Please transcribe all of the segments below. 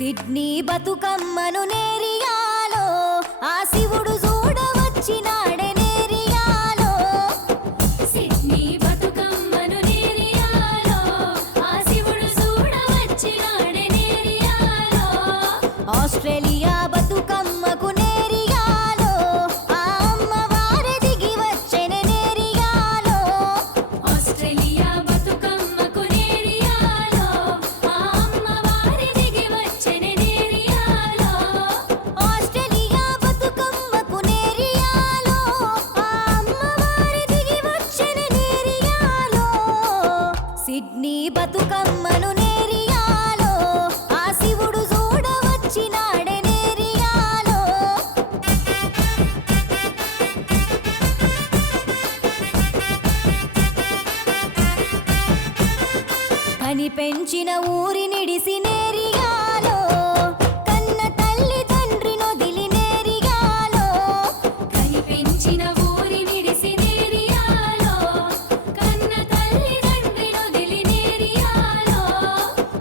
Sydney బతుకమ్మను నేరియాలో ఆ శివుడు చూడవచ్చినాడే నేరియాలో. సిడ్నీ బతుకమ్మను నేరియాలో ఆ శివుడు చూడవచ్చినాడే నేరియాలో. ఆస్ట్రేలియా బతుకమ్మకు నేరియాలో ఆ అమ్మవారు దిగి వచ్చెనే నేరియాలో. ఆస్ట్రేలియా బతుకమ్మకు నేరియాలో ఆ అమ్మవారి దిగి వచ్చెనే నేరియాలో. ఆస్ట్రేలియా బతుకమ్మకు నేరియాలో ఆ అమ్మవారు దిగి వచ్చెనే నేరియాలో. సిడ్నీ బతుకమ్మను నేరియాలో ఆ శివుడు చూడవచ్చినాడే నేరియాలో. కని పెంచిన ఊరి నిడిసి నేరియాలో కన్న తల్లి తండ్రి నొదిలి నేరియాలో. కని పెంచిన ఊరి నిడిసి నేరియాలో కన్న తల్లి తండ్రి నొదిలి నేరియాలో.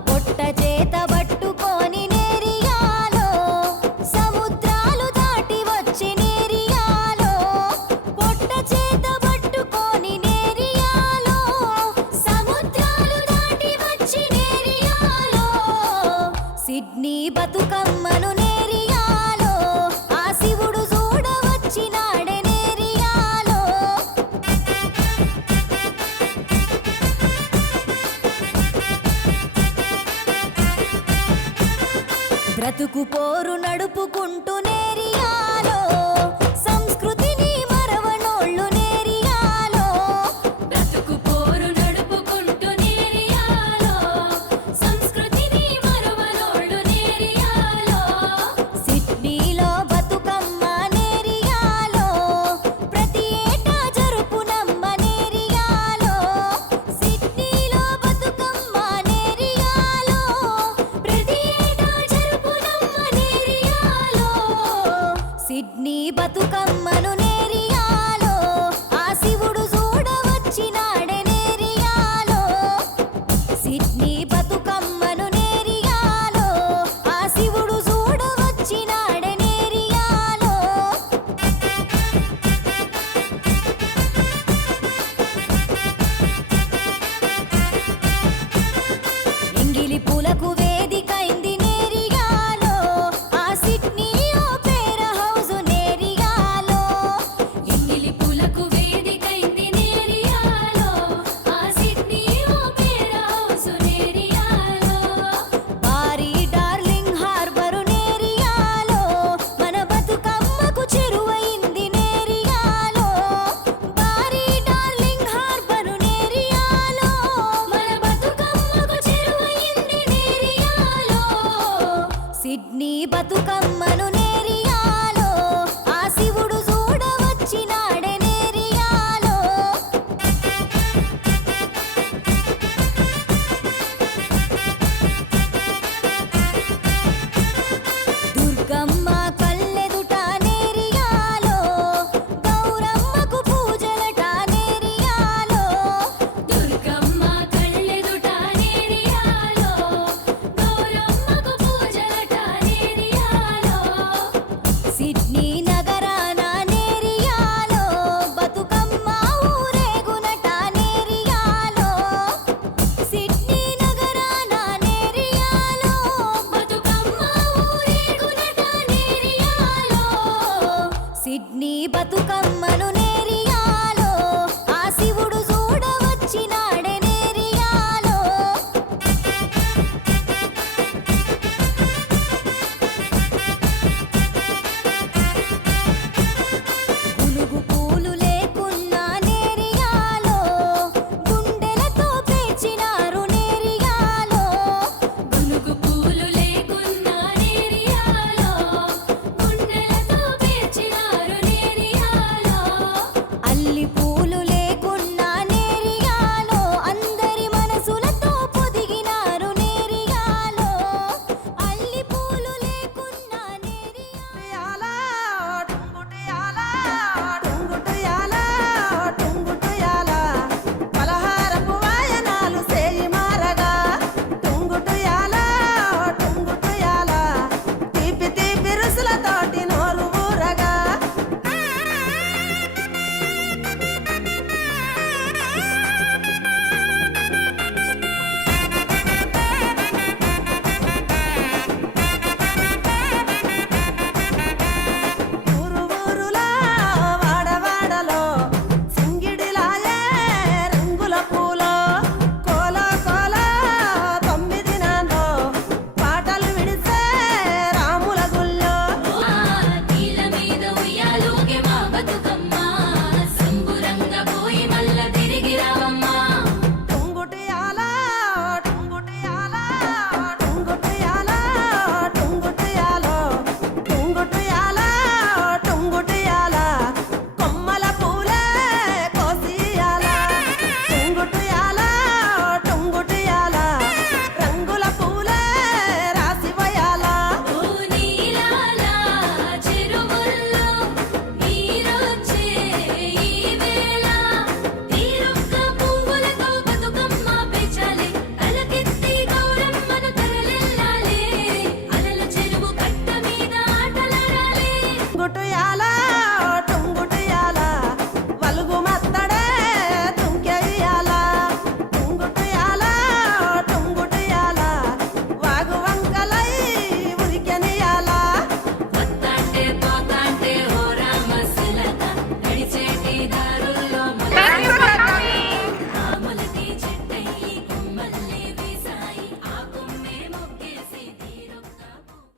పొట్ట చేత పట్టుకొని నేరియాలో సముద్రాలు దాటి వచ్చి నేరియాలో. పొట్ట చేత పట్టుకొని నేరియాలో సముద్రాలు దాటి వచ్చి నేరియాలో. సిడ్నీ బతుకమ్మను నేరియాలో ఆ శివుడు చూడవచ్చినాడే నేరియాలో. బ్రతుకు పోరు నడుపుకుంటూ నేరియాలో సంస్కృతిని మరవనోళ్ళు నేరియాలో. బ్రతుకు పోరు నడుపుకుంటూ నేరియాలో సంస్కృతిని మరువనోళ్ళు నేరియాలో. సిడ్నీలో బతుకమ్మ నేరియాలో ప్రతి ఏటా జరుపునమ్మ నేరియాలో. సిడ్నీలో బతుకమ్మ నేరియాలో ప్రతి ఏటా జరుపునమ్మ నేరియాలో. సిడ్నీ బతుకమ్మను నేరియాలో ఆ శివుడు చూడవచ్చినాడే నేరియాలో. సిడ్నీ బతుకమ్మను నేరియాలో ఆ శివుడు చూడవచ్చినాడే నేరియాలో. ఎంగిలి పూలకు వేదికైంది నేరియాలో ఆ సిడ్నీ ఓపెరా హౌస్ నేరియాలో. ఎంగిలి పూలకు వేదికైంది నేరియాలో ఆ సిడ్నీ ఓపెరా హౌస్ నేరియాలో. భారీ డార్లింగ్ హార్బరు నేరియాలో మన బతుకమ్మకు చెరువైంది నేరియాలో. భారీ డార్లింగ్ హార్బరు నేరియాలో మన బతుకమ్మకు చెరువైంది నేరియాలో. సిడ్నీ బతుకమ్మ